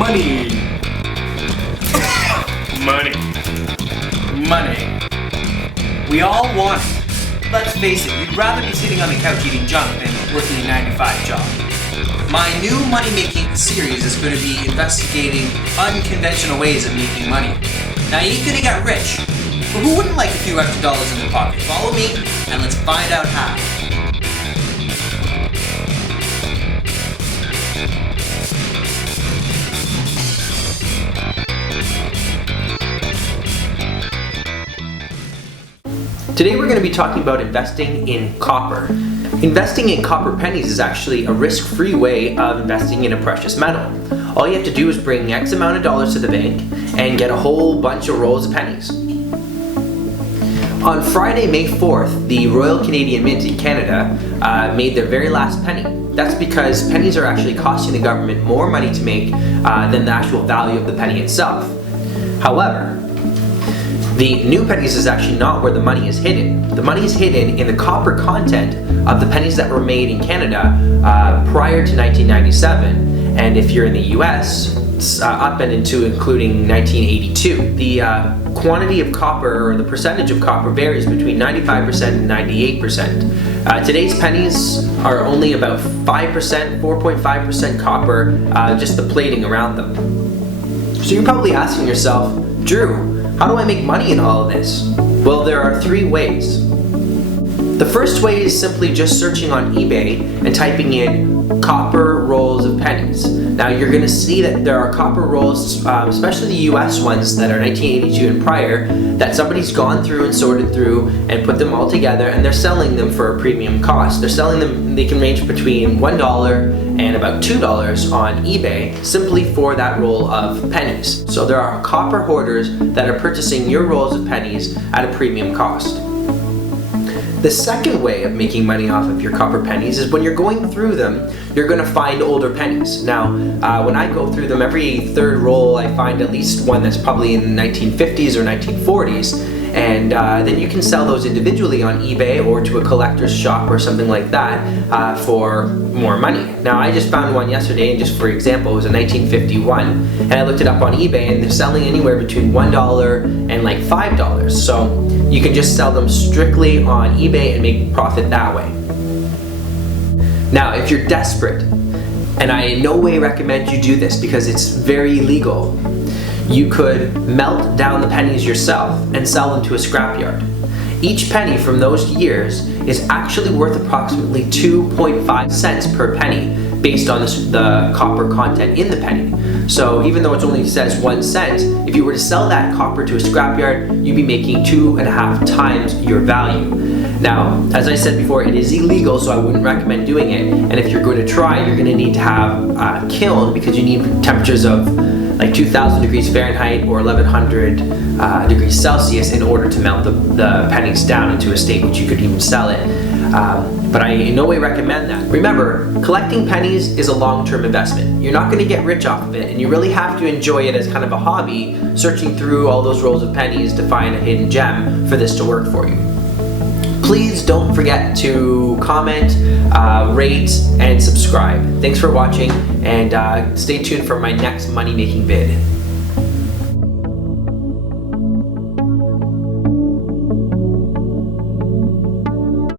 Money. Money. Money. We all want it. Let's face it, you'd rather be sitting on the couch eating junk than working a 9-to-5 job. My new money-making series is going to be investigating unconventional ways of making money. Now, you ain't gonna get rich, but who wouldn't like a few extra dollars in their pocket? Follow me, and let's find out how. Today we're going to be talking about investing in copper. Investing in copper pennies is actually a risk-free way of investing in a precious metal. All you have to do is bring X amount of dollars to the bank and get a whole bunch of rolls of pennies. On Friday, May 4th, the Royal Canadian Mint in Canada made their very last penny. That's because pennies are actually costing the government more money to make than the actual value of the penny itself. However, the new pennies is actually not where the money is hidden. The money is hidden in the copper content of the pennies that were made in Canada prior to 1997, and if you're in the US, it's up and into including 1982. The quantity of copper, or the percentage of copper, varies between 95% and 98%. Today's pennies are only about 5%, 4.5% copper, just the plating around them. So you're probably asking yourself, Drew, how do I make money in all of this? Well, there are 3 ways. The first way is simply just searching on eBay and typing in copper rolls of pennies. Now you're going to see that there are copper rolls, especially the US ones that are 1982 and prior, that somebody's gone through and sorted through and put them all together, and they're selling them for a premium cost. They're selling them, they can range between $1 and about $2 on eBay simply for that roll of pennies. So there are copper hoarders that are purchasing your rolls of pennies at a premium cost. The second way of making money off of your copper pennies is when you're going through them, you're going to find older pennies. Now, when I go through them, every 3rd roll I find at least one that's probably in the 1950s or 1940s, and then you can sell those individually on eBay or to a collector's shop or something like that for more money. Now, I just found one yesterday, and just for example, it was a 1951, and I looked it up on eBay, and they're selling anywhere between $1 and like $5. So you can just sell them strictly on eBay and make profit that way. Now, if you're desperate, and I in no way recommend you do this because it's very illegal, you could melt down the pennies yourself and sell them to a scrapyard. Each penny from those years is actually worth approximately 2.5 cents per penny based on the copper content in the penny. So even though it only says 1 cent, if you were to sell that copper to a scrapyard, you'd be making 2.5 times your value. Now, as I said before, it is illegal, so I wouldn't recommend doing it. And if you're going to try, you're going to need to have a kiln, because you need temperatures of like 2,000 degrees Fahrenheit or 1,100 degrees Celsius in order to melt the pennies down into a state which you could even sell it. But I in no way recommend that. Remember, collecting pennies is a long-term investment. You're not going to get rich off of it, and you really have to enjoy it as kind of a hobby, searching through all those rolls of pennies to find a hidden gem for this to work for you. Please don't forget to comment, rate, and subscribe. Thanks for watching, and stay tuned for my next money-making vid.